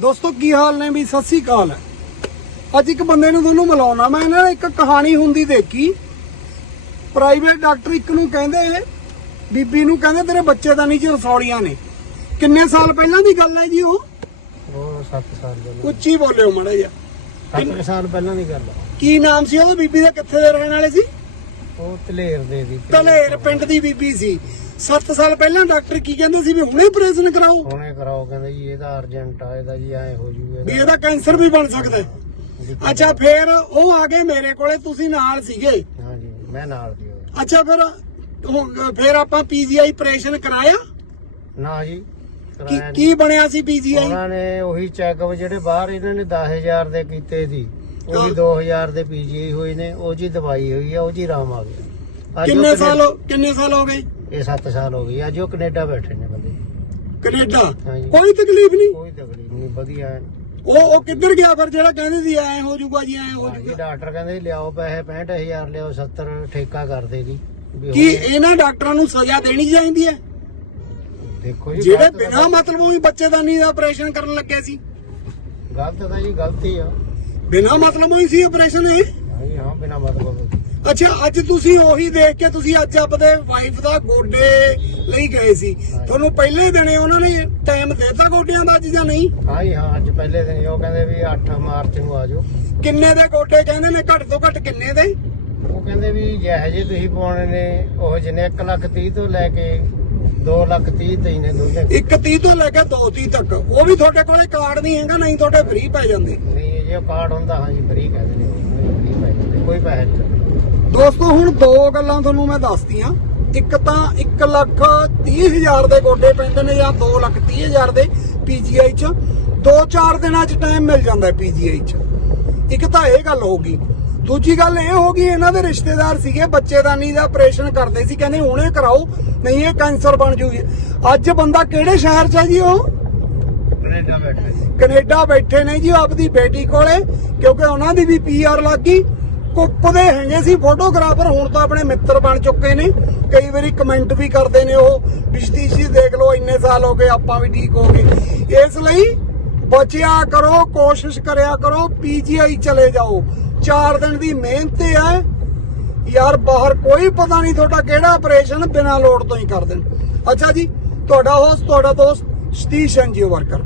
ਦੋਸਤੋ ਕੀ ਹਾਲ ਨੇ ਵੀ? ਸਤਿ ਸ੍ਰੀ ਅਕਾਲ। ਅੱਜ ਇੱਕ ਬੰਦੇ ਨੂੰ ਤੁਹਾਨੂੰ ਮਿਲਾਉਣਾ। ਮੈਂ ਨਾ ਇੱਕ ਕਹਾਣੀ ਹੁੰਦੀ ਦੇਖੀ। ਪ੍ਰਾਈਵੇਟ ਡਾਕਟਰ ਇੱਕ ਨੂੰ ਕਹਿੰਦੇ ਬੀਬੀ ਨੂੰ ਕਹਿੰਦੇ ਤੇਰੇ ਬੱਚੇ ਦਾ ਨਹੀਂ ਜੀ ਰਸੌਲੀਆਂ ਨੇ। ਕਿੰਨੇ ਸਾਲ ਪਹਿਲਾਂ ਦੀ ਗੱਲ ਹੈ ਜੀ ਉਹ? ਉਹ 7 ਸਾਲ ਪਹਿਲਾਂ। ਉੱਚੀ ਬੋਲਿਓ ਮੜਾ ਜਿਹਾ। 7 ਸਾਲ ਪਹਿਲਾਂ ਦੀ ਗੱਲ ਆ। ਕੀ ਨਾਮ ਸੀ ਉਹ ਬੀਬੀ ਦਾ ਕਿੱਥੇ ਦੇ ਰਹਿਣ ਵਾਲੇ ਸੀ? ਉਹ ਤਲੇਰ ਦੇ ਦੀ ਤਲੇਰ ਪਿੰਡ ਦੀ ਬੀਬੀ ਸੀ। 7 ਸਾਲ ਪਹਿਲਾਂ ਡਾਕਟਰ ਕੀ ਕਹਿੰਦੇ ਸੀ ਵੀ ਹੁਣੇ ਆਪਰੇਸ਼ਨ ਕਰਾਓ ਹੁਣੇ ਕਰਾਓ ਕਹਿੰਦੇ ਜੀ ਇਹਦਾ ਅਰਜੈਂਟ ਆ ਇਹਦਾ ਜੀ ਐ ਹੋ ਜੂ ਵੀ ਇਹਦਾ ਕੈਂਸਰ ਵੀ ਬਣ ਸਕਦਾ ਹੈ। ਅੱਛਾ ਫੇਰ ਉਹ ਆ ਗਏ ਮੇਰੇ ਕੋਲੇ ਤੁਸੀਂ ਨਾਲ ਸੀਗੇ ਹਾਂਜੀ ਮੈਂ ਨਾਲ ਦੀ ਹੋਇਆ। ਅੱਛਾ ਫਿਰ ਫਿਰ ਆਪਾਂ ਪੀਜੀਆਈ ਆਪਰੇਸ਼ਨ ਕਰਾਇਆ ਨਾ ਜੀ ਕੀ ਕਰਾਇਆ ਨੀ। ਕੀ ਬਣਿਆ ਸੀ ਪੀਜੀਆਈ ਉਹਨਾਂ ਨੇ ਉਹੀ ਚੈੱਕਅਪ ਜਿਹੜੇ ਬਾਹਰ ਇਹਨਾਂ ਨੇ 10000 ਦੇ ਕੀਤੇ ਸੀ ਉਹ ਹਾਂ। ਵੀ 2000 ਦੇ ਪੀਜੀਆਈ ਹੋਏ ਨੇ ਉਹ ਜੀ ਦਵਾਈ ਹੋਈ ਆ ਉਹ ਜੀ ਆਰਾਮ ਆ ਗਿਆ ਅੱਜ ਉਹ ਕਿੰਨੇ ਕਨੇ- ਸਾਲ ਹੋ- ਕਿੰਨੇ ਸਾਲ ਹੋ ਗਏ? ਇਹ 7 ਸਾਲ ਹੋ ਗਏ। ਅੱਜ ਉਹ ਕੈਨੇਡਾ ਬੈਠੇ ਨੇ ਬੰਦੇ। ਕੈਨੇਡਾ? ਹਾਂਜੀ। ਕੋਈ ਤਕਲੀਫ ਨਹੀਂ? ਕੋਈ ਤਕਲੀਫ ਨਹੀਂ ਵਧੀਆ ਐਨ। ਉਹ ਉਹ ਕਿੱਧਰ ਗਿਆ ਫਿਰ ਜਿਹੜਾ ਕਹਿੰਦੇ ਸੀ ਐ ਹੋ ਜਾਊਗਾ ਜੀ ਐ ਹੋ ਹਾਂਜੀ ਜਾਊਗਾ? ਡਾਕਟਰ ਕਹਿੰਦੇ ਸੀ ਲਿਆਓ ਪੈਸੇ 65000 ਲਿਆਓ 70 ਠੇਕਾ ਕਰਦੇ ਜੀ ਵੀ ਕੀ ਇਹਨਾਂ ਡਾਕਟਰਾਂ ਨੂੰ ਸਜ਼ਾ ਦੇਣੀ ਚਾਹੀਦੀ ਹੈ? ਦੇਖੋ ਜੀ ਜਿਹੜੇ ਗਲਤ ਤਾਂ- ਬਿਨਾਂ ਮਤਲਬ ਉਹ ਬੱਚੇ ਦਾ ਨਹੀਂ ਆਪਰੇਸ਼ਨ ਕਰਨ ਲੱਗੇ ਸੀ। ਗਲਤ ਤਾਂ ਜੀ ਗਲਤੀ ਆ। ਬਿਨਾਂ ਮਤਲਬ ਹੀ ਸੀ ਆਪਰੇਸ਼ਨ ਇਹ? ਹਾਂਜੀ ਹਾਂ ਬਿਨਾ ਮਤਲਬ। ਅੱਛਾ ਅੱਜ ਤੁਸੀਂ ਉਹੀ ਦੇਖ ਕੇ ਤੁਸੀਂ ਅੱਜ ਆਪਦੇ ਵਾਈਫ ਦਾ ਗੋਡੇ ਲਈ ਗਏ ਸੀ। ਤੁਹਾਨੂੰ ਪਹਿਲੇ ਦਿਨੇ ਉਹਨਾਂ ਨੇ ਟਾਈਮ ਦਿੱਤਾ ਗੋਡਿਆਂ ਦਾ ਅੱਜ ਜਾਂ ਨਹੀਂ? ਹਾਂਜੀ ਹਾਂ ਅੱਜ ਪਹਿਲੇ ਦਿਨ ਹੀ ਉਹ ਕਹਿੰਦੇ ਵੀ 8 ਮਾਰਚ ਨੂੰ ਆ ਜਾਓ। ਕਿੰਨੇ ਦੇ ਗੋਡੇ ਕਹਿੰਦੇ ਨੇ? ਘੱਟ ਤੋਂ ਘੱਟ ਕਿੰਨੇ ਦੇ? ਉਹ ਕਹਿੰਦੇ ਵੀ ਜਿਹੇ ਜੇ ਤੁਸੀਂ ਪਾਉਣੇ ਨੇ ਉਹ ਜਿਹਨੇ 1 ਲੱਖ 30 ਤੋਂ ਲੈ ਕੇ 2 ਲੱਖ 30 ਤਈ ਨੇ ਦੋਨੇ। ਇੱਕ 30 ਤੋਂ ਲੈ ਕੇ 2 30 ਤੱਕ। ਉਹ ਵੀ ਤੁਹਾਡੇ ਕੋਲੇ ਕਾਰਡ ਨਹੀਂ ਹੈਗਾ ਨਹੀਂ ਤੁਹਾਡੇ ਫ੍ਰੀ ਪੈ ਜਾਂਦੇ। ਨਹੀਂ ਜੇ ਕਾਰਡ ਹੁੰਦਾ ਹਾਂਜੀ ਫ੍ਰੀ ਕਹਿੰਦੇ ਨੇ ਉਹ, free ਪੈ ਜਾਂਦੇ, ਕੋਈ ਪੈਸੇ ਨਹੀਂ। ਦੋਸਤੋ ਹੁਣ ਦੋ ਗੱਲਾਂ ਤੁਹਾਨੂੰ ਮੈਂ ਦੱਸਤੀਆਂ। ਇੱਕ ਤਾਂ 1 ਲੱਖ 30 ਹਜ਼ਾਰ ਦੇ ਗੋਡੇ ਪੈਂਦੇ ਨੇ ਜਾਂ 2 ਲੱਖ 30 ਹਜ਼ਾਰ ਦੇ ਪੀਜੀਆਈ ਚ। 2-4 ਦਿਨਾਂ ਚ ਟਾਈਮ ਮਿਲ ਜਾਂਦਾ ਪੀਜੀਆਈ ਚ। ਇੱਕ ਤਾਂ ਇਹ ਗੱਲ ਹੋ ਗਈ। ਦੂਜੀ ਗੱਲ ਇਹ ਹੋ ਗਈ ਇਹਨਾਂ ਦੇ ਰਿਸ਼ਤੇਦਾਰ ਸੀਗੇ ਬੱਚੇਦਾਨੀ ਦਾ ਆਪਰੇਸ਼ਨ ਕਰਦੇ ਸੀ ਕਹਿੰਦੇ ਹੁਣੇ ਕਰਾਓ ਨਹੀਂ ਇਹ ਕੈਂਸਰ ਬਣ ਜੂਗੀ। ਅੱਜ ਬੰਦਾ ਕਿਹੜੇ ਸ਼ਹਿਰ ਚ ਹੈ ਜੀ ਉਹ? ਕੈਨੇਡਾ ਬੈਠੇ ਕੈਨੇਡਾ ਬੈਠੇ ਨੇ ਜੀ ਆਪਦੀ ਬੇਟੀ ਕੋਲੇ ਕਿਉਂਕਿ ਉਹਨਾਂ ਦੀ ਵੀ ਪੀਆਰ ਲੱਗ ਗਈ। ਕੁੱਪ ਹੈਗੇ ਸੀ ਫੋਟੋਗ੍ਰਾਫਰ ਹੁਣ ਤਾਂ ਆਪਣੇ ਮਿੱਤਰ ਬਣ ਚੁੱਕੇ ਨੇ। ਕਈ ਵਾਰੀ ਕਮੈਂਟ ਵੀ ਕਰਦੇ ਨੇ ਉਹ, ਬਿਸ਼ਤੀ ਜੀ ਦੇਖ ਲਓ, ਇੰਨੇ ਸਾਲ ਹੋ ਗਏ, ਆਪਾਂ ਵੀ ਠੀਕ ਹੋ ਗਏ। ਇਸ ਲਈ ਬਚਿਆ ਕਰੋ, ਕੋਸ਼ਿਸ਼ ਕਰਿਆ ਕਰੋ ਪੀਜੀਆਈ ਚਲੇ ਜਾਓ। 4 ਦਿਨ ਦੀ ਮਿਹਨਤ ਹੈ। ਯਾਰ, ਬਾਹਰ ਕੋਈ ਪਤਾ ਨਹੀਂ ਤੁਹਾਡਾ ਕਿਹੜਾ ਆਪਰੇਸ਼ਨ ਬਿਨਾਂ ਲੋੜ ਤੋਂ ਹੀ ਕਰ ਦੇਣ। ਅੱਛਾ ਜੀ, ਤੁਹਾਡਾ ਹੋਸਟ ਤੁਹਾਡਾ ਦੋਸਤ ਸਤੀਸ਼ ਐਨਜੀਓ ਵਰਕਰ।